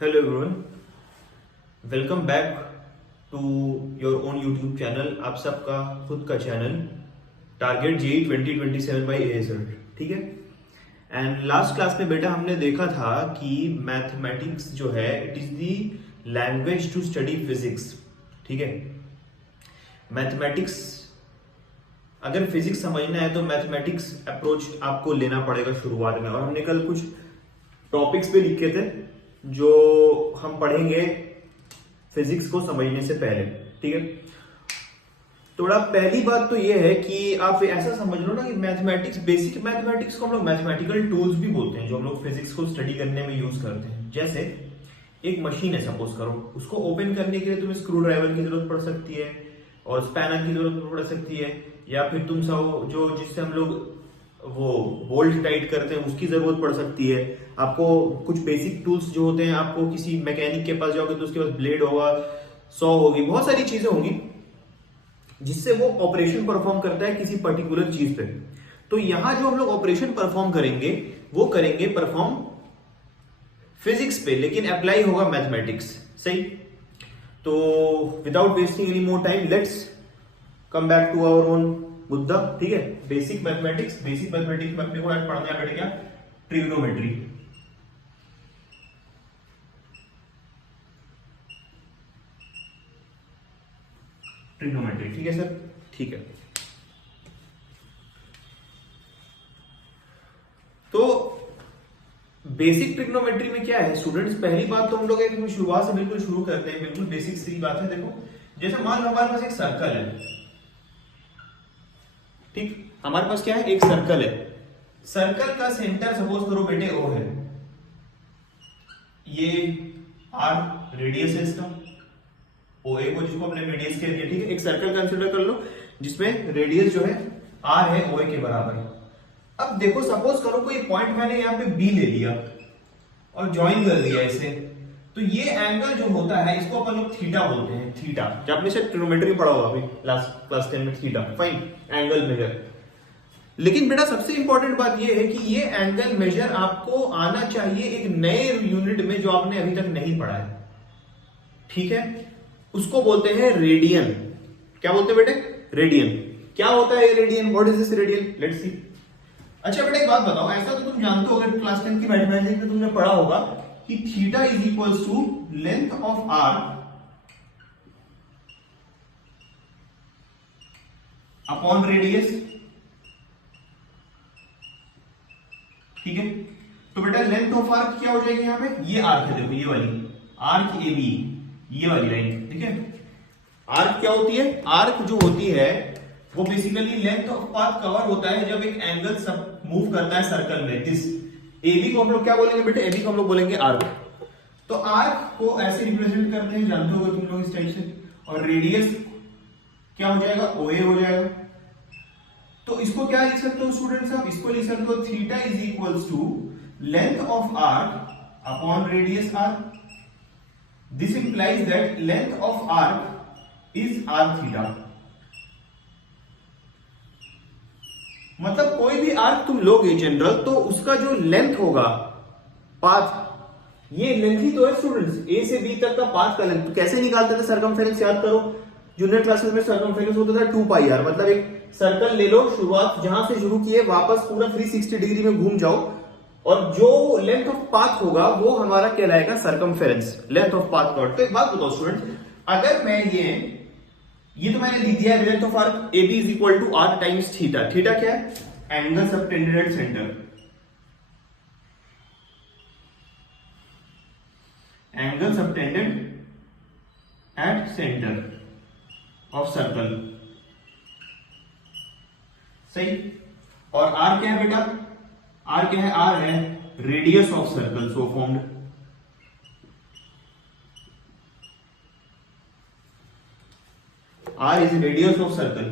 Hello everyone, welcome back to your own YouTube channel. आप सबका खुद का channel target JEE 2027 by ASL, ठीक है। एंड लास्ट क्लास में बेटा हमने देखा था कि मैथमेटिक्स जो है it is the language to study physics, ठीक है। मैथमेटिक्स अगर फिजिक्स समझना है तो मैथमेटिक्स अप्रोच आपको लेना पड़ेगा शुरुआत में। और हमने कल कुछ टॉपिक्स पे लिखे थे जो हम पढ़ेंगे फिजिक्स को समझने से पहले, ठीक है। थोड़ा पहली बात तो ये है कि आप ऐसा समझ लो ना कि मैथमेटिक्स, बेसिक मैथमेटिक्स को हम लोग मैथमेटिकल टूल्स भी बोलते हैं जो हम लोग फिजिक्स को स्टडी करने में यूज करते हैं। जैसे एक मशीन है, सपोज करो, उसको ओपन करने के लिए तुम्हें स्क्रू ड्राइवर की जरूरत पड़ सकती है और स्पैनर की जरूरत पड़ सकती है, या फिर तुम सब जो जिससे हम लोग वो बोल्ट टाइट करते हैं उसकी जरूरत पड़ सकती है। आपको कुछ बेसिक टूल्स जो होते हैं, आपको किसी मैकेनिक के पास जाओगे तो उसके पास ब्लेड होगा, सॉ होगी, बहुत सारी चीजें होंगी जिससे वो ऑपरेशन परफॉर्म करता है किसी पर्टिकुलर चीज पे। तो यहां जो हम लोग ऑपरेशन परफॉर्म करेंगे वो करेंगे परफॉर्म फिजिक्स पे, लेकिन अप्लाई होगा मैथमेटिक्स, सही। तो without wasting any more time let's come back to our own मुद्दा, ठीक है। बेसिक मैथमेटिक्स में अपने को आज पढ़ना है क्या? ट्रिग्नोमेट्री। ठीक है सर, ठीक है। तो बेसिक ट्रिग्नोमेट्री में क्या है स्टूडेंट्स? पहली बात तो हम लोग एक शुरुआत से बिल्कुल शुरू करते हैं, बिल्कुल बेसिक सी बात है। देखो, जैसे मान लो हमारे पास एक सर्कल है, ठीक। हमारे पास क्या है? एक सर्कल है। सर्कल का सेंटर सपोज करो बेटे ओ है, ये आर रेडियस है इसका, ओ ए को जिसको अपने रेडियस कह दिया, ठीक है। एक सर्कल कंसीडर कर लो जिसमें रेडियस जो है आर है ओ ए के बराबर है। अब देखो, सपोज करो कोई पॉइंट मैंने यहाँ पे बी ले लिया और ज्वाइन कर दिया इसे, तो ये एंगल जो होता है इसको अपन लोग थीटा बोलते हैं। थीटा जब आपने शायद ट्रिग्नोमेट्री पढ़ा होगा अभी लास्ट क्लास 10 में, थीटा फाइन एंगल मेजर। लेकिन बेटा सबसे इंपॉर्टेंट बात ये है कि ये एंगल मेजर आपको आना चाहिए एक नए यूनिट में जो आपने अभी तक नहीं पढ़ा है, ठीक है। उसको बोलते हैं रेडियन। क्या बोलते हैं बेटे? रेडियन। क्या होता है radian? What is this radian? Let's see. अच्छा बेटा एक बात बताओ, ऐसा तो तुम जानते हो, अगर क्लास 10 की मैथमेटिक्स में तुमने पढ़ा होगा कि theta is equals to length of arc upon radius, ठीक है। तो बेटा लेंथ ऑफ आर्क क्या हो जाएगी? यहां पे ये आर्क है, देखो ये वाली आर्क ए बी, ये वाली लाइन, ठीक है। आर्क क्या होती है? आर्क जो होती है वो basically length of path cover होता है जब एक एंगल सब मूव करता है सर्कल में। दिस एबी को हम लोग क्या बोलेंगे बेटे? एबी को हम लोग बोलेंगे आर्क। तो आर्क को ऐसे रिप्रेजेंट करते हैं, जानते होगे तुम लोग इस टाइप से। और रेडियस क्या हो जाएगा? ओए हो जाएगा। तो इसको क्या लिख सकते हो स्टूडेंट्स? आप इसको लिख सकते हो theta is equals to length of arc upon radius R. This implies that length of arc is R theta. मतलब कोई भी आर्क तुम लोगे जनरल, तो उसका जो लेंथ होगा पाथ, ये लेंथ ही तो है स्टूडेंट्स, ए से बी तक का पाथ का लेंथ। तो कैसे निकालते थे सर्कमफेरेंस? याद करो, जूनियर क्लासेस में सर्कमफेरेंस होता था 2 पाई आर। मतलब एक सर्कल ले लो, शुरुआत जहां से शुरू किए वापस पूरा 360 डिग्री में घूम जाओ, और जो लेंथ ऑफ पाथ होगा वो हमारा कहलाएगा circumference, length of path chord. तो एक बात बताओ स्टूडेंट, अगर मैं ये तो मैंने लिख दिया है length of arc A B is equal to R times theta. Theta क्या है? Angle subtended at centre. Angle subtended at centre of circle, सही। और आर क्या है बेटा? आर क्या है? आर है radius of circle so formed. R is radius of circle,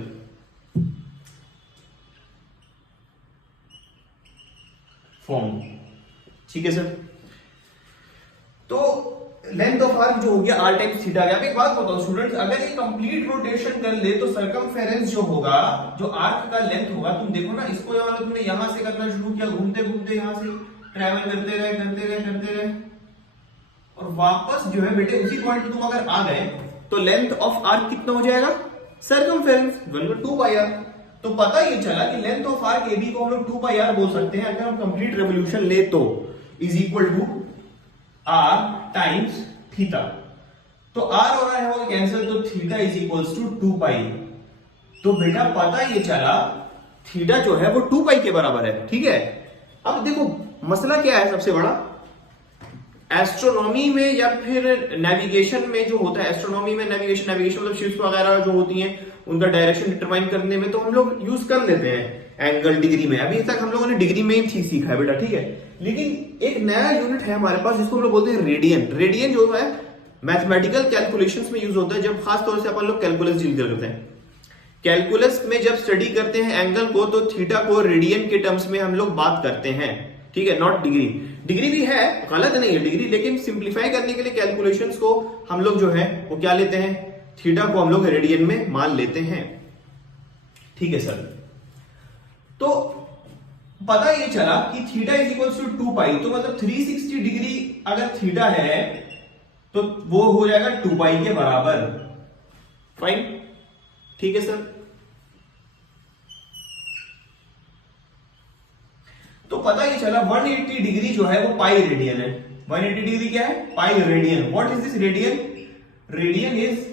formed, ठीक है सर। तो लेंथ ऑफ आर्क जो हो गया r टाइम्स थीटा गया। अब एक बात बताओ स्टूडेंट्स, अगर ये कंप्लीट रोटेशन कर ले तो सर्कमफेरेंस जो होगा, जो आर्क का लेंथ होगा, तुम देखो ना, इसको तुमने यहां से करना शुरू किया, घूमते घूमते यहां से ट्रैवल करते रहे, और वापस जो है बेटे उसी पॉइंट पे तुम अगर आ गए तो लेंथ ऑफ आर्क कितना हो जाएगा, सर्कमफेरेंस 2 पाई आर। तो पता ये चला कि लेंथ ऑफ आर्क AB को हम लोग 2 पाई आर बोल सकते हैं अगर हम कंप्लीट रेवोल्यूशन ले तो, is equal to R times theta. तो आर और आर हो कैंसिल, तो theta is equals to 2 pi. तो बेटा पता ये चला थीटा जो है वो 2 पाई के बराबर है, ठीक है। अब देखो मसला क्या है सबसे बड़ा, एस्ट्रोनॉमी में या फिर नेविगेशन में जो होता है, एस्ट्रोनॉमी में नेविगेशन मतलब शिप्स वगैरह जो होती हैं उनका डायरेक्शन डिटरमाइन करने में तो हम लोग यूज कर लेते हैं एंगल डिग्री में, अभी तक हम लोगों ने डिग्री में ही सीखा है बेटा, ठीक है। लेकिन एक नया यूनिट है हमारे पास जिसको हम लोग बोलते हैं रेडियन। रेडियन जो है मैथमेटिकल कैलकुलेशंस में यूज होता है, जब खास तौर से अपन लोग कैलकुलस डील करते हैं। कैलकुलस में जब स्टडी करते हैं एंगल को तो थीटा को रेडियन के टर्म्स में हम लोग बात करते हैं, ठीक है, नॉट डिग्री। डिग्री भी है, गलत नहीं है डिग्री, लेकिन सिंप्लीफाई करने के लिए कैलकुलेशंस को हम लोग जो है वो क्या लेते हैं, थीटा को हम लोग रेडियन में मान लेते हैं, ठीक है सर। तो पता ये चला कि theta is equal to 2 pi, तो मतलब 360 डिग्री अगर थीटा है तो वो हो जाएगा 2 पाई के बराबर, फाइन, ठीक है सर। तो पता ये चला 180 डिग्री जो है वो पाई रेडियन है। 180 डिग्री क्या है, pi radian. What is this radian, radian is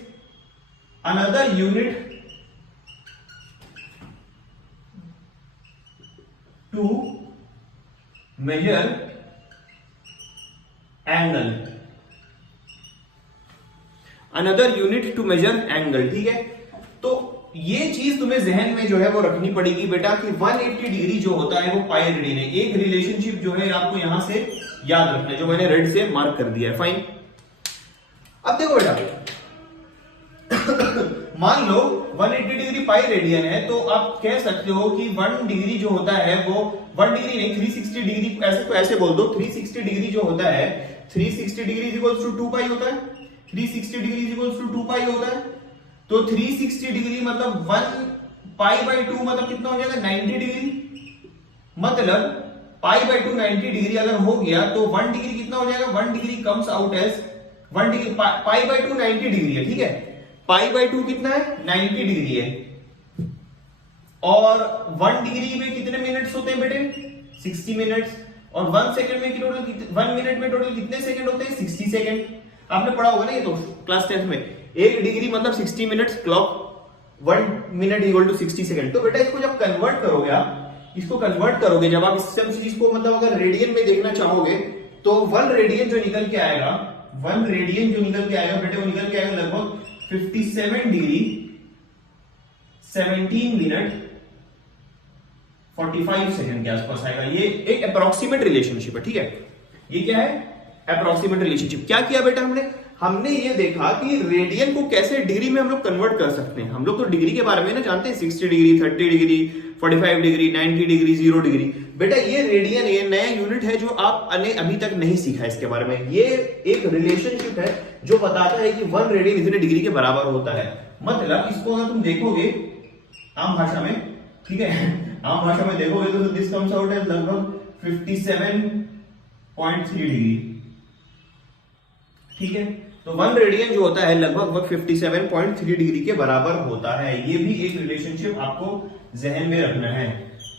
another unit to measure angle, another unit to measure angle, ठीक है। तो ये चीज तुम्हें जहन में जो है वो रखनी पड़ेगी बेटा कि 180 डिग्री जो होता है वो पाई रेडियन है। एक रिलेशनशिप जो है आपको यहां से याद रखना है, जो मैंने रेड से मार्क कर दिया है, फाइन। अब देखो बेटा मान लो 180 डिग्री पाई रेडियन है, तो आप कह सकते हो कि 1 डिग्री जो होता है वो 1 डिग्री नहीं 360 डिग्री, ऐसे को ऐसे बोल दो, 360 डिग्री जो होता है 360 डिग्री इज इक्वल्स टू 2 पाई होता है, 360 डिग्री इज इक्वल्स टू 2 पाई होता है। तो 360 डिग्री मतलब 1 पाई बाई 2 मतलब कितना हो जाएगा, 90 डिग्री। मतलब पाई बाई 2 90 डिग्री अगर हो गया तो 1 डिग्री कितना हो जाएगा, 1 degree comes out as 1 degree, pi by 2 90 degree है, ठीक है। पाई बाई 2 कितना है, 90 डिग्री है। और 1 डिग्री में कितने मिनट्स होते हैं बेटे, 60 मिनट्स। और 1 सेकंड में टोटल 1 मिनट में टोटल कितने सेकंड होते हैं, 60 सेकंड। आपने पढ़ा होगा ना ये तो क्लास 10 में, 1 डिग्री मतलब 60 minutes, clock 1 minute equal to 60 second. तो बेटा इसको जब कन्वर्ट करोगे आप, इसको कन्वर्ट करोगे जब आप इस सब चीज को मतलब अगर रेडियन में देखना चाहोगे तो 1 रेडियन जो निकल के आएगा, 1 रेडियन जो निकल के आएगा बेटे वो निकल के आएगा लगभग 57 डिग्री 17 मिनट 45 सेकंड के आसपास आएगा। ये एक अप्रोक्सीमेट रिलेशनशिप है, ठीक है। ये क्या है, अप्रोक्सीमेट रिलेशनशिप। क्या किया बेटा हमने ये देखा कि रेडियन को कैसे डिग्री में हम लोग कन्वर्ट कर सकते हैं। हम लोग तो डिग्री के बारे में ना जानते हैं, 60 degree 30 degree 45 degree 90 degree 0 degree. बेटा ये रेडियन ये नया यूनिट है जो आपने अभी तक नहीं सीखा इसके बारे में। ये एक रिलेशनशिप है जो बताता है कि 1 रेडियन इतने डिग्री के बराबर होता है। मतलब इसको अगर तुम देखोगे आम भाषा में, ठीक है, आम भाषा में देखोगे तो दिस कम्स आउट एज लगभग 57.3 डिग्री, ठीक है। तो 1 रेडियन जो होता है लगभग 57.3 डिग्री के बराबर होता है। ये भी एक रिलेशनशिप आपको जहन में रखना है।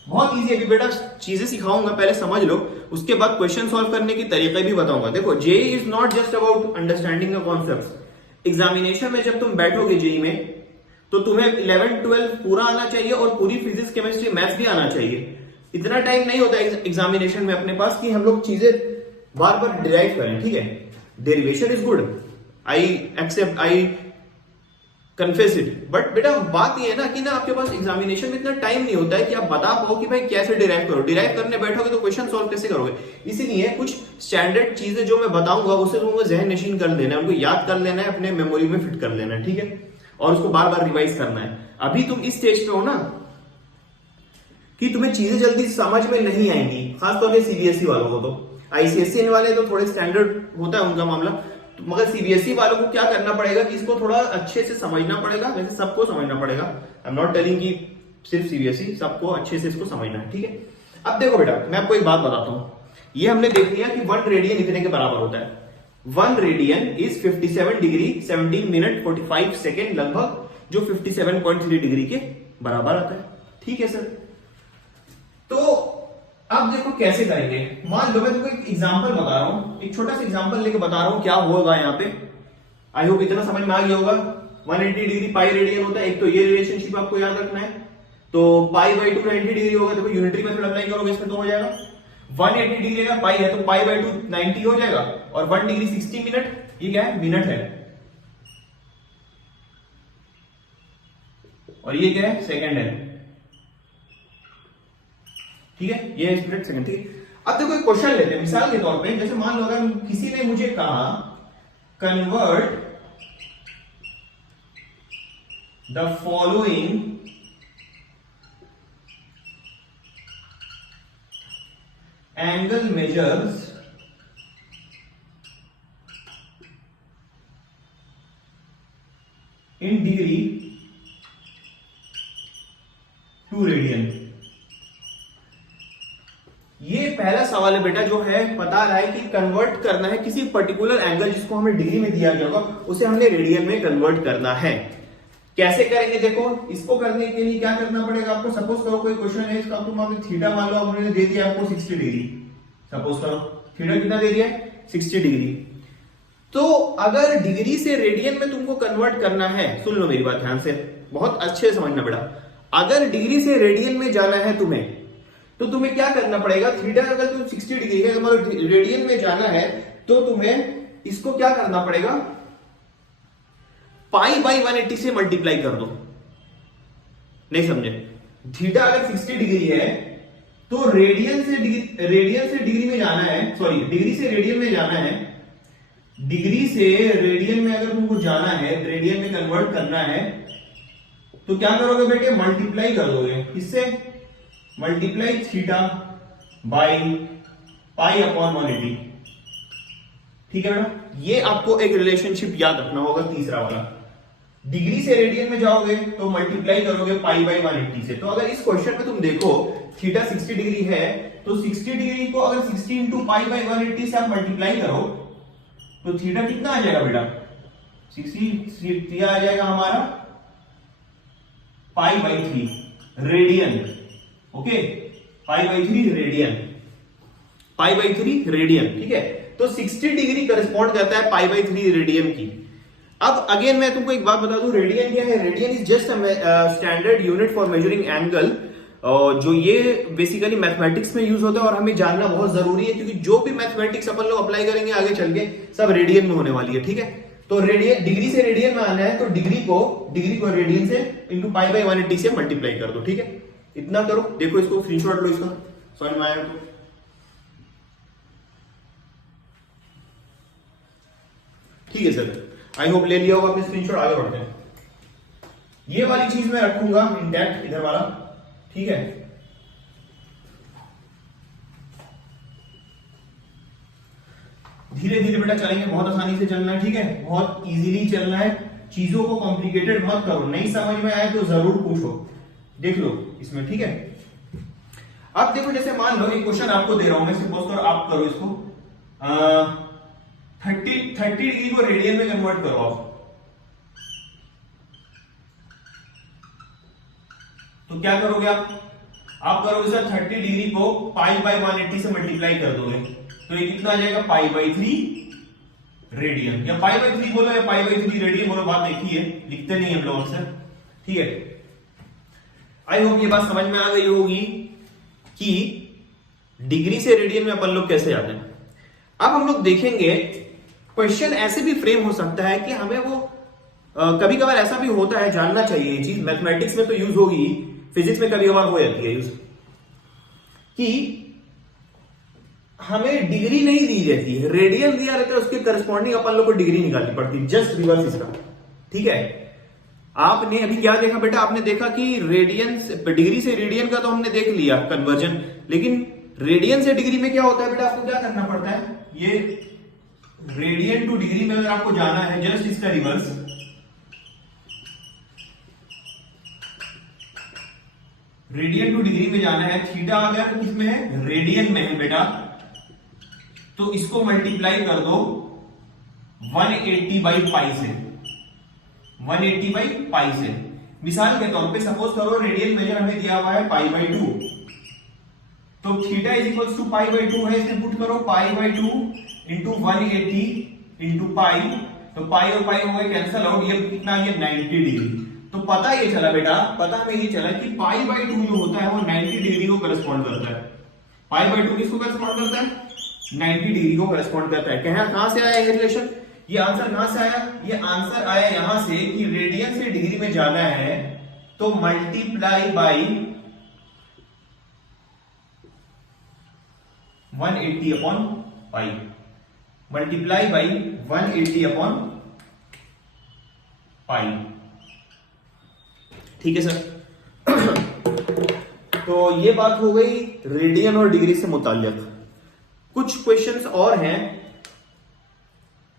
बहुत इजी है, अभी बेटा चीजें सिखाऊंगा, पहले समझ लो, उसके बाद क्वेश्चन सॉल्व करने की तरीके भी बताऊंगा। देखो JEE is not just about understanding the concepts. Examination में जब तुम बैठोगे जेई में तो तुम्हें 11 12 पूरा आना चाहिए और पूरी फिजिक्स केमिस्ट्री मैथ्स भी आना चाहिए। इतना टाइम नहीं होता एग्जामिनेशन में अपने पास कि हम लोग चीजें बार बार डिराइव करें, ठीक है। Derivation is good, I accept, I confess it, but बेटा बात ये है ना कि ना आपके पास एग्जामिनेशन में इतना टाइम नहीं होता है कि आप बता पाओ कि भाई कैसे डिराइव करो। डिराइव करने बैठोगे तो क्वेश्चन सॉल्व कैसे करोगे। इसीलिए कुछ स्टैंडर्ड चीजें जो मैं बताऊंगा उसे तुमको जहन नशीन कर लेना है, उनको याद कर लेना है, अपने मेमोरी में फिट कर लेना है, ठीक है। और उसको बार बार रिवाइज करना है। अभी तुम इस स्टेज पे हो ना कि तुम्हें चीजें जल्दी समझ में नहीं आएंगी, खासतौर पे सीबीएसई वालों को। तो आईसीएसई वाले तो थोड़े स्टैंडर्ड होता है उनका मामला, तो मगर सीबीएसई वालों को क्या करना पड़ेगा कि इसको थोड़ा अच्छे से समझना पड़ेगा। वैसे सबको समझना पड़ेगा, आई एम नॉट टेलिंग कि सिर्फ सीबीएसई, सबको अच्छे से इसको समझना है, ठीक है। अब देखो बेटा मैं आपको एक बात बताता हूं, ये हमने देख लिया कि 1 रेडियन इतने के बराबर होता है। 1 radian is 57 degree 17 minute 45 second लगभग, जो 57.3 डिग्री के बराबर आता है। ठीक है सर। तो अब देखो कैसे करेंगे। मान लो मैं तुमको एक एग्जांपल बता रहा हूं, एक छोटा सा एग्जांपल लेके बता रहा हूं क्या होगा यहाँ पे। आई होप इतना समझ में आ गया होगा। 180 डिग्री पाई रेडियन होता है, एक तो ये रिलेशनशिप आपको याद रखना है। तो पाई बाई 2 90 डिग्री होगा, देखो यूनिटरी मेथड अप्लाई करोगे इसमें तो हो जाएगा। 180 डिग्री का पाई है तो पाई बाई 2 90 हो जाएगा, और 1 डिग्री 60 मिनट, ये क्या है मिनट है, और ये क्या है सेकंड है। ठीक है, ये है स्प्लिट सेकंड। ठीक है, अब देखो एक क्वेश्चन लेते हैं मिसाल के तौर पे। जैसे मान लो अगर किसी ने मुझे कहा convert the following angle measures in degree to radian. ये पहला सवाल है बेटा, जो है बता रहा है कि कन्वर्ट करना है किसी पर्टिकुलर एंगल जिसको हमें डिग्री में दिया गया होगा, उसे हमने रेडियन में कन्वर्ट करना है। कैसे करेंगे देखो, इसको करने के लिए क्या करना पड़ेगा आपको। सपोज करो कोई क्वेश्चन है इसका, आपको थीटा मान लो आपने दे दिया आपको 60 डिग्री। सपोज करो थीटा कितना दे दिया 60 डिग्री। तो अगर डिग्री से रेडियन में तुमको कन्वर्ट करना है, सुन लो मेरी बात ध्यान से, बहुत अच्छे से समझना बेटा। अगर डिग्री से रेडियन में जाना है तुम्हें, तो तुम्हें क्या करना पड़ेगा। थीटा अगर तुम 60 डिग्री है, मतलब रेडियन में जाना है, तो तुम्हें इसको क्या करना पड़ेगा, पाई बाई 180 से मल्टीप्लाई कर दो। नहीं समझे, थीटा अगर 60 डिग्री है तो रेडियन से डिग्री में जाना है, सॉरी डिग्री से रेडियन में जाना है। डिग्री से रेडियन में अगर तुमको जाना है, रेडियन में कन्वर्ट करना है, तो क्या करोगे बेटे, मल्टीप्लाई कर दोगे। किससे, multiply theta by pi upon 180। ठीक है बेटा, ये आपको एक रिलेशनशिप याद रखना होगा, तीसरा वाला। डिग्री से रेडियन में जाओगे तो मल्टीप्लाई करोगे पाई बाई 180 से। तो अगर इस क्वेश्चन में तुम देखो थीटा 60 डिग्री है, तो 60 डिग्री को अगर 60 इंटू पाई बाई 180 से आप मल्टीप्लाई करो तो थीटा कितना आ जाएगा बेटा, 60 आ जाएगा हमारा pi by 3 radian. Okay, pi by 3 radian, pi by 3 radian. ठीक है, तो 60 डिग्री करस्पॉन्ड करता है पाई बाई 3 रेडियन की। अब अगेन मैं तुमको एक बात बता दूं, रेडियन क्या है। Radian is just standard unit for measuring angle, जो ये बेसिकली मैथमेटिक्स में यूज होता है, और हमें जानना बहुत जरूरी है, क्योंकि जो भी मैथमेटिक्स अपन लोग अप्लाई करेंगे आगे चल के सब रेडियन में होने वाली है। ठीक है, तो रेडियन, डिग्री से रेडियन में आना है तो डिग्री को रेडियन से इंटू पाई बाई 180 से मल्टीप्लाई कर दो। ठीक है, इतना करो। देखो इसको स्क्रीनशॉट लो, इसका समझ में आया तो। ठीक है सर, आई होप ले लिया होगा आपने स्क्रीनशॉट। आगे बढ़ते हैं। ये वाली चीज मैं रखूंगा इंटैक्ट, इधर वाला। ठीक है, धीरे धीरे बेटा चलेंगे, बहुत आसानी से चलना है। ठीक है, बहुत इजीली चलना है, चीजों को कॉम्प्लिकेटेड मत करो। नहीं समझ में आए तो जरूर पूछो, देख लो इसमें। ठीक है, अब देखो जैसे मान लो एक क्वेश्चन आपको दे रहा हूं मैं, सपोज करो आप करो इसको 30 डिग्री को रेडियन में कन्वर्ट करो आप। तो क्या करोगे आप करोगे सर 30 डिग्री को पाई बाई 180 से मल्टीप्लाई कर दोगे, तो ये कितना आ जाएगा, पाई बाई 3 रेडियन। या पाई बाई 3 बोलो या पाई बाई 3 रेडियन बोलो, बात एक ही है, लिखते नहीं हम लोग अक्सर। ठीक है, आई होप ये बात समझ में आ गई होगी कि डिग्री से रेडियन में अपन लोग कैसे जाते हैं। अब हम लोग देखेंगे क्वेश्चन ऐसे भी फ्रेम हो सकता है कि हमें वो कभी कभार ऐसा भी होता है, जानना चाहिए ये चीज। मैथमेटिक्स में तो यूज होगी, फिजिक्स में कभी कभार हो जाती है यूज, कि हमें डिग्री नहीं दी जाती है, रेडियन दिया रहता है, उसके करस्पॉन्डिंग अपन लोग को डिग्री निकालनी पड़ती, जस्ट रिवर्स इसका। ठीक है, आपने अभी क्या देखा बेटा, आपने देखा कि रेडियन, डिग्री से रेडियन का तो हमने देख लिया कन्वर्जन, लेकिन रेडियन से डिग्री में क्या होता है बेटा, आपको क्या करना पड़ता है, ये रेडियन टू डिग्री में अगर आपको जाना है, जस्ट इसका रिवर्स। रेडियन टू डिग्री में जाना है, थीटा अगर किसमें है, रेडियन में है बेटा, तो इसको मल्टीप्लाई कर दो 180 बाई पाई से, 180 बाई पाई से। मिसाल के तौर पे सपोज करो रेडियल मेजर हमें दिया हुआ है पाई बाई 2, तो theta is equals to pi by 2 है, इसमें पुट करो pi by 2 into 180 into pi, तो पाई और पाई हो गए कैंसल आउट, ये कितना, ये 90 डिग्री। तो पता ये चला बेटा, पता में ये चला कि पाई बाई 2 जो होता है वो 90 डिग्री को करस्पॉन्ड करता है। पाई बाई 2 किसको करस्पॉन्ड करता है? 90 डिग्री को करस्पॉन्ड करता है। कहां से आया ये रिलेशन, ये आंसर कहां से आया? ये आंसर आया यहां से कि रेडियन से डिग्री में जाना है तो multiply by 180 upon pi, multiply by 180 upon pi. ठीक है सर। तो ये बात हो गई रेडियन और डिग्री से मुताल्लिक। कुछ क्वेश्चंस और हैं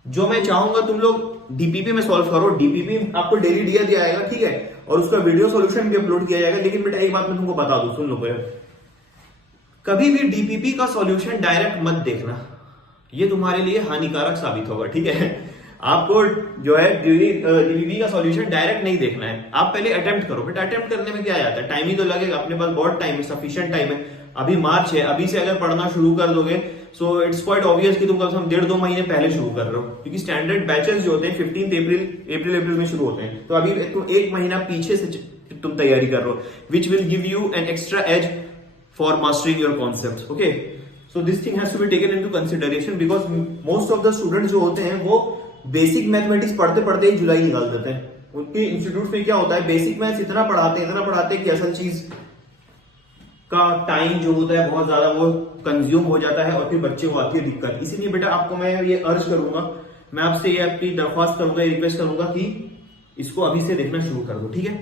जो मैं चाहूंगा तुम लोग डीपीपी में सॉल्व करो। डीपीपी आपको डेली दिया जाएगा, ठीक है, और उसका वीडियो सॉल्यूशन भी अपलोड किया जाएगा। लेकिन बेटा एक बात मैं तुमको बता दूं, सुन लो, कभी भी डीपीपी का सॉल्यूशन डायरेक्ट मत देखना, ये तुम्हारे लिए हानिकारक साबित होगा। ठीक है, आपको जो है डीपीपी का सॉल्यूशन डायरेक्ट नहीं देखना है, आप पहले अटेम्प्ट करो। बेटा अटेम्प्ट करने में क्या जाता है, टाइम ही तो लगेगा, अपने पास बहुत टाइम है, सफिशिएंट टाइम है। अभी मार्च है, अभी से अगर पढ़ना शुरू कर दोगे सो इट्स क्वाइट ऑब्वियस कि तुम कम से कम 1.5-2 महीने पहले शुरू कर रहे हो, क्योंकि स्टैंडर्ड बैचेस जो होते हैं 15 अप्रैल में शुरू होते हैं। तो अभी तुम 1 महीना पीछे से तुम तैयारी कर रहे हो, which will give you an extra edge for mastering your concepts. Okay, so this thing has to be taken into consideration, because most of the students जो होते हैं वो बेसिक मैथमेटिक्स पढ़ते पढ़ते ही जुलाई निकाल देते हैं। उनके इंस्टीट्यूट में क्या होता है, बेसिक मैथ्स इतना पढ़ाते हैं कि असल चीज का टाइम जो होता है बहुत ज्यादा वो कंज्यूम हो जाता है और फिर बच्चे को आती है दिक्कत। इसीलिए बेटा आपको मैं ये अर्ज करूंगा, मैं आपसे ये आपकी दरख्वास्त करूंगा, रिक्वेस्ट करूंगा कि इसको अभी से देखना शुरू कर दो। ठीक है,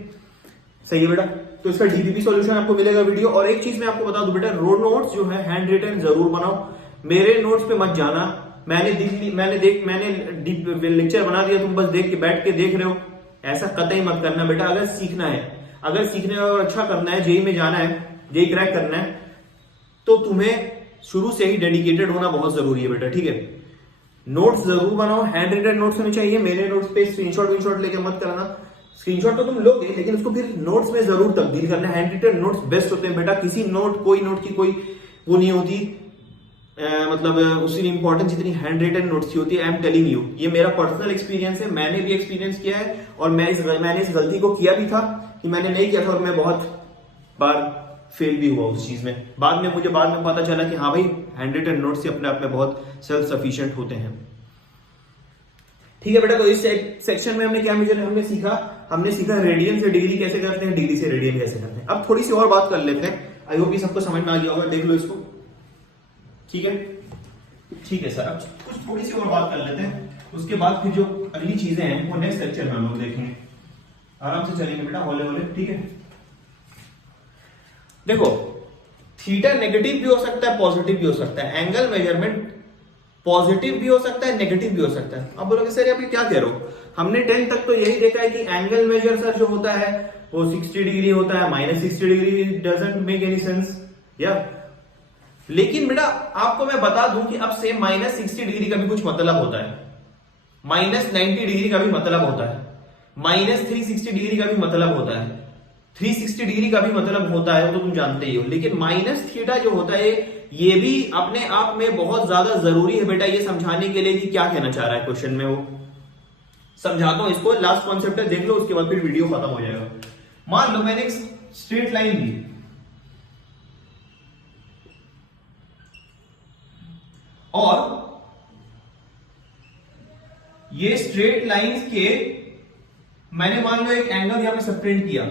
सही है बेटा। तो इसका डीपीपी सॉल्यूशन आपको मिलेगा वीडियो। और एक चीज मैं आपको बता दूं बेटा, रोड नोट्स जो है हैंड रिटन जरूर बनाओ, मेरे नोट्स पे मत जाना। मैंने लेक्चर बना दिया, तुम बस देख के बैठ के देख रहे हो, ऐसा कतई मत करना बेटा। अगर सीखना है, अगर सीखने और अच्छा करना है, जेई में जाना है, जेई क्रैक करना है, तो तुम्हें शुरू से ही डेडिकेटेड होना बहुत जरूरी है बेटा। ठीक है, नोट्स जरूर बनाओ, हैंड रिटन नोट्स होने चाहिए। मेरे नोट्स पे स्क्रीनशॉट लेके मत करना, स्क्रीनशॉट तो तुम लोगे लेकिन उसको फिर नोट्स में जरूर तब्दील करना। हैंड रिटन नोट्स बेस्ट होते हैं बेटा। कोई नोट की कोई वो नहीं होती, मतलब उसकी इंपॉर्टेंस जितनी हैंड रिटन नोट्स की होती है। आई एम टेलिंग यू, ये मेरा पर्सनल एक्सपीरियंस है, मैंने भी एक्सपीरियंस किया है और मैंने इस गलती को किया भी था कि मैंने नहीं किया था और मैं बहुत बार फेल भी हुआ उस चीज में। मुझे बाद में पता चला कि हाँ भाई, हैंड रिटन नोट्स से अपने आप में बहुत सेल्फ सफिशिएंट होते हैं। ठीक है बेटा, तो इस सेक्शन में हमने क्या हमने सीखा रेडियन से डिग्री कैसे करते हैं, डिग्री से रेडियन कैसे करते हैं। अब थोड़ी सी और बात कर लेते हैं, आई होप ये सबको समझ में आ गया होगा। देख लो इसको, ठीक है सर। अब कुछ थोड़ी सी और बात कर लेते हैं, उसके बाद फिर जो अगली चीजें हैं वो नेक्स्ट लेक्चर में हम लोग देखेंगे। आराम से चलेंगे बेटा, हौले हौले। ठीक है, देखो थीटा नेगेटिव भी हो सकता है, पॉजिटिव भी हो सकता है। एंगल मेजरमेंट पॉजिटिव भी हो सकता है, नेगेटिव भी हो सकता है। अब बोलोगे सर अभी क्या कह रहे हो, हमने 10 तक तो यही देखा है कि एंगल मेजर सर जो होता है वो 60 डिग्री होता है, -60 degree doesn't make any sense या। लेकिन बेटा आपको मैं बता दूं कि अब से -60 डिग्री का भी कुछ मतलब होता है, -90 डिग्री का भी मतलब होता है, -360 डिग्री का भी मतलब होता है, 360 डिग्री का भी मतलब होता है, वो तो तुम जानते ही हो। लेकिन माइनस थीटा जो होता है ये भी अपने आप में बहुत ज्यादा जरूरी है बेटा, ये समझाने के लिए कि क्या कहना चाह रहा है क्वेश्चन में। वो समझाता हूं इसको, लास्ट कॉन्सेप्ट है, देख लो, उसके बाद फिर वीडियो खत्म हो जाएगा। मान लो मैंने एक स्ट्रेट लाइन ली और ये स्ट्रेट लाइंस के मैंने मान लो एक एंगल यहां पे सबटेंड किया,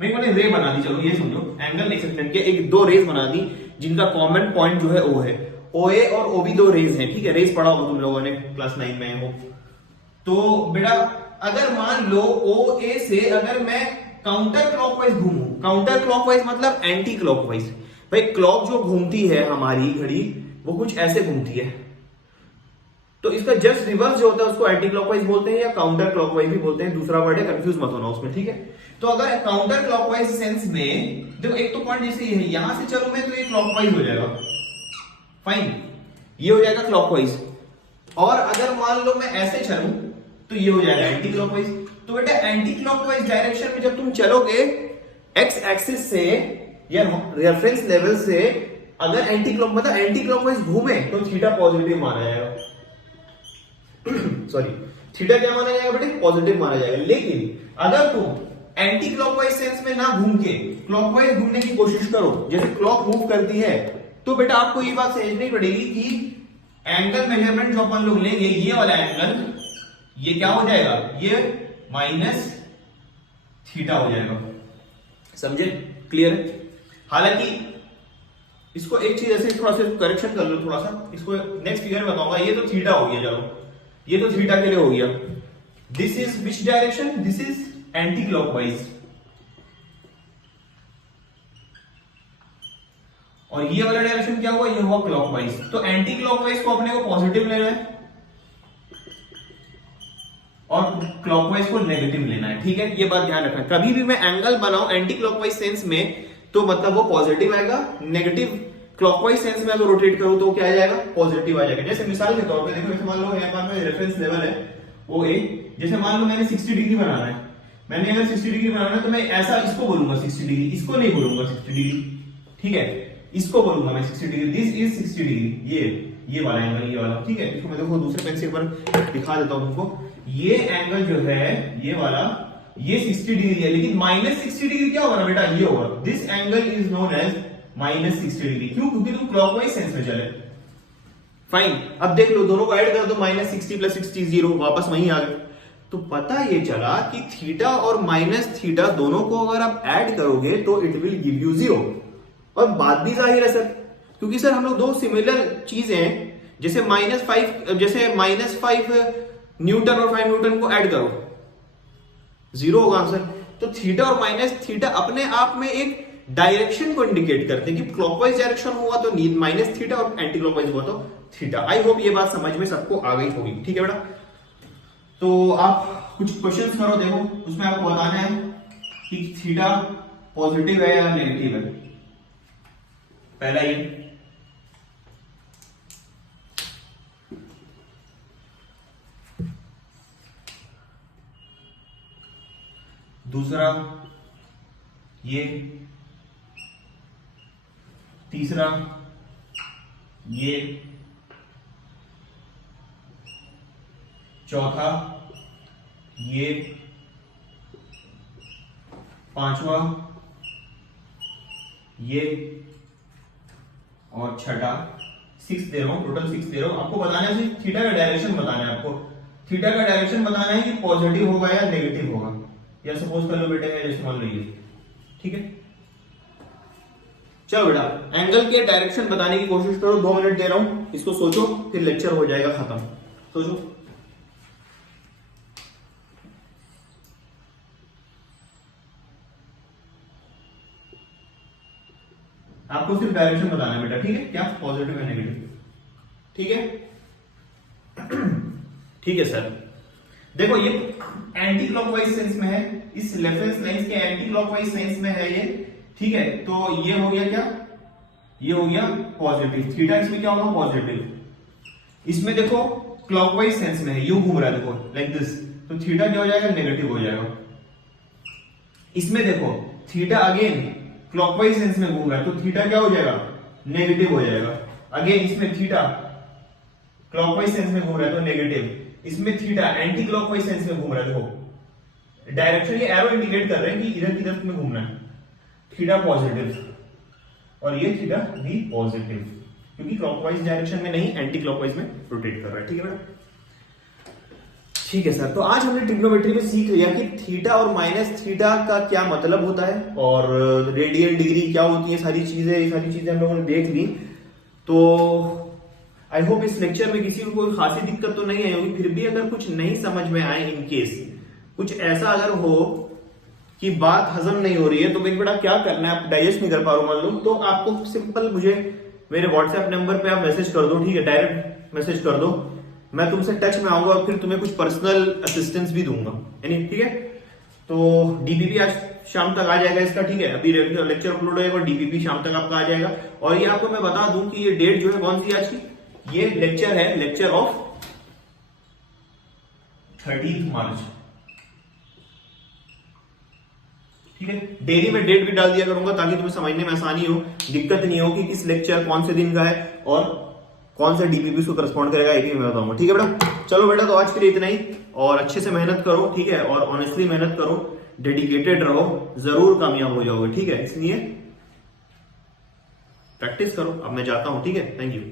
मैंने रे बना दी। चलो ये समझो, एंगल नहीं सबटेंड किया, एक 2 रेज बना दी जिनका कॉमन पॉइंट जो है ओ है। OA और OB 2 रेज हैं, ठीक है, रेज पढ़ा होगा तुम लोगों ने क्लास 9 में हो। तो बेटा अगर मान लो OA से अगर मैं काउंटर क्लॉकवाइज घूमूं, काउंटर क्लॉकवाइज मतलब एंटी क्लॉकवाइज। भाई क्लॉक जो घूमती है हमारी घड़ी वो कुछ ऐसे घूमती है, तो इसका जस्ट रिवर्स जो होता है उसको एंटी क्लॉकवाइज बोलते हैं या काउंटर क्लॉकवाइज भी बोलते हैं, दूसरा वर्ड है, कंफ्यूज मत होना उसमें। ठीक है, तो अगर काउंटर क्लॉकवाइज सेंस में देखो, एक तो पॉइंट जैसे ये है, यहां से चलो मैं तो ये क्लॉकवाइज हो जाएगा, फाइन, ये हो जाएगा क्लॉकवाइज। और अगर मान लो मैं ऐसे चलूं तो ये हो जाएगा एंटी क्लॉकवाइज। तो बेटा एंटी क्लॉकवाइज डायरेक्शन में जब तुम चलोगे एक्स एक्सिस से या रेफरेंस लेवल से, अगर एंटी क्लॉकवाइज घूमे तो थीटा पॉजिटिव माना जाएगा। सॉरी, थीटा क्या माना जाएगा बेटे? पॉजिटिव माना जाएगा। लेकिन अगर तुम एंटी क्लॉकवाइज सेंस में ना घूम के क्लॉकवाइज घूमने की कोशिश करो, जैसे क्लॉक मूव करती है, तो बेटा आपको ये बात समझनी पड़ेगी कि एंगल मेजरमेंट जो अपन लोग लेंगे, ये वाला एंगल, ये क्या हो जाएगा? ये माइनस थीटा हो जाएगा। समझे? क्लियर है? हालांकि इसको एक चीज ऐसे थोड़ा सा करेक्शन कर लो, थोड़ा सा इसको नेक्स्ट फिगर में बताऊंगा। ये तो थीटा हो गया, चलो ये तो थीटा के लिए हो गया। This is which direction? This is anti clockwise. और ये वाला डायरेक्शन क्या हुआ? ये हुआ क्लॉकवाइज। तो एंटी क्लॉकवाइज को अपने को पॉजिटिव लेना है और क्लॉकवाइज को नेगेटिव लेना है। ठीक है, ये बात ध्यान रखना। कभी भी मैं एंगल बनाऊं एंटी क्लॉकवाइज सेंस में तो मतलब वो पॉजिटिव आएगा, नेगेटिव क्लॉकवाइज सेंस में अगर रोटेट करूं तो क्या आ जाएगा? पॉजिटिव आ जाएगा। जैसे मिसाल के तौर पे देखो, जैसे मान लो यहाँ पर रेफरेंस लेवल है वो ए, जैसे मान लो मैंने 60 डिग्री बनाना है, मैंने अगर 60 डिग्री बनाना है तो मैं ऐसा इसको बोलूंगा 60 डिग्री, इसको नहीं बोलूंगा 60 डिग्री। ठीक है, इसको बोलूंगा मैं 60 डिग्री, दिस इज 60 डिग्री, ये वाला एंगल, ये वाला। ठीक है, इसको मैं देखो दूसरे पेन से एक बार दिखा देता हूं तुमको। ये एंगल जो है ये वाला, ये 60 डिग्री है, लेकिन माइनस 60 डिग्री क्या होगा ना बेटा? ये होगा। This angle is known as minus 60 degree. क्यों? क्योंकि तुम क्लॉकवाइज सेंस में चले। फाइन, अब देख लो दोनों को ऐड कर दो, माइनस 60 प्लस 60 0, वापस वहीं आ गए। तो पता ये चला कि थीटा और माइनस थीटा दोनों को अगर आप ऐड करोगे तो इट विल गिव यू 0। और बात भी जाहिर है सर, क्योंकि सर हम लोग दो सिमिलर चीजें, जैसे -5 न्यूटन और 5 न्यूटन को ऐड करो, 0 होगा आंसर। तो थीटा और माइनस थीटा अपने आप में एक डायरेक्शन को इंडिकेट करते हैं कि क्लॉकवाइज डायरेक्शन हुआ तो माइनस थीटा और एंटी क्लॉकवाइज हुआ तो थीटा। आई होप ये बात समझ में सबको आ गई होगी। ठीक है बेटा, तो आप कुछ क्वेश्चंस करो, देखो उसमें आपको बताना है कि थीटा पॉजिटिव है या नेगेटिव है। पहला ये, दूसरा ये, तीसरा ये, चौथा ये, पांचवा ये और छठा। 6 दे रहा हूं, टोटल 6 दे रहा हूं। आपको बताना है थीटा का डायरेक्शन बताना है, आपको थीटा का डायरेक्शन बताना है कि पॉजिटिव होगा या नेगेटिव होगा। या सपोज कर लो बेटे जैसे मान लो ये, ठीक है। चलो बेटा एंगल के डायरेक्शन बताने की कोशिश करो, 2 मिनट दे रहा हूं, इसको सोचो, फिर लेक्चर हो जाएगा खत्म। सोचो। आपको सिर्फ डायरेक्शन बताना है बेटा, ठीक है, क्या पॉजिटिव है नेगेटिव, ठीक है। ठीक है सर, देखो ये एंटी क्लॉकवाइज सेंस में है, इस रेफरेंस लाइन के एंटी क्लॉकवाइज सेंस में है ये, ठीक है। तो ये हो गया क्या, ये हो गया पॉजिटिव, थीटा इसमें क्या होगा पॉजिटिव। इसमें देखो क्लॉकवाइज सेंस में है, यू घूम रहा है देखो लाइक दिस, तो थीटा क्या हो जाएगा नेगेटिव हो जाएगा। इसमें देखो थीटा अगेन क्लॉकवाइज सेंस में घूम रहा है, तो थीटा क्या हो जाएगा नेगेटिव हो जाएगा। अगेन इसमें थीटा क्लॉकवाइज सेंस में घूम रहा है तो नेगेटिव, इसमें थीटा एंटी क्लॉकवाइज सेंस में घूम रहा है, देखो डायरेक्शन ये एरो इंडिकेट कर रहे हैं कि इधर की तरफ में घूमना है, थीटा पॉजिटिव और ये थीटा भी पॉजिटिव, क्योंकि क्लॉकवाइज डायरेक्शन में नहीं एंटी क्लॉकवाइज में रोटेट कर रहा है, ठीक है बेटा। ठीक है सर, तो आज हमने ट्रिग्नोमेट्री में सीख लिया कि थीटा और माइनस थीटा का क्या मतलब होता है और रेडियन डिग्री क्या होती है, सारी चीजें हम लोगों ने देख ली। तो आई होप इस लेक्चर में किसी को कोई खासी दिक्कत तो नहीं आई होगी, फिर भी अगर कुछ नहीं समझ में आए, इन केस कुछ ऐसा अगर हो कि बात हजम नहीं हो रही है, तो बेटा क्या करना है, आप डाइजेस्ट नहीं कर पा रहे हो मान लो, तो आपको सिंपल मुझे मेरे व्हाट्सएप नंबर पे आप मैसेज कर दो, ठीक है, डायरेक्ट मैसेज कर दो, मैं तुमसे टच में आऊंगा और फिर तुम्हें कुछ पर्सनल असिस्टेंस भी दूंगा, यानी ठीक है। तो डीपीपी आज शाम तक आ जाएगा इसका, ठीक है, अभी रेगुलर लेक्चर अपलोड होगा और डीपीपी शाम तक आपका आ जाएगा। और ये आपको मैं बता दूं कि ये डेट जो है कौन सी आज की, ये लेक्चर है, लेक्चर ऑफ 13 मार्च। ठीक है, डेली में डेट भी डाल दिया करूंगा ताकि तुम्हें समझने में आसानी हो, दिक्कत नहीं हो कि किस लेक्चर कौन से दिन का है और कौन सा डीपीपी को करस्पॉन्ड करेगा, एक ही मैं बताऊंगा। ठीक है बेटा, चलो बेटा, तो आज के लिए इतना ही, और अच्छे से मेहनत करो, ठीक है, और ऑनेस्टली मेहनत करो, डेडिकेटेड रहो, जरूर कामयाब हो जाओगे। ठीक है, इसलिए प्रैक्टिस करो। अब मैं जाता हूं, ठीक है, थैंक यू।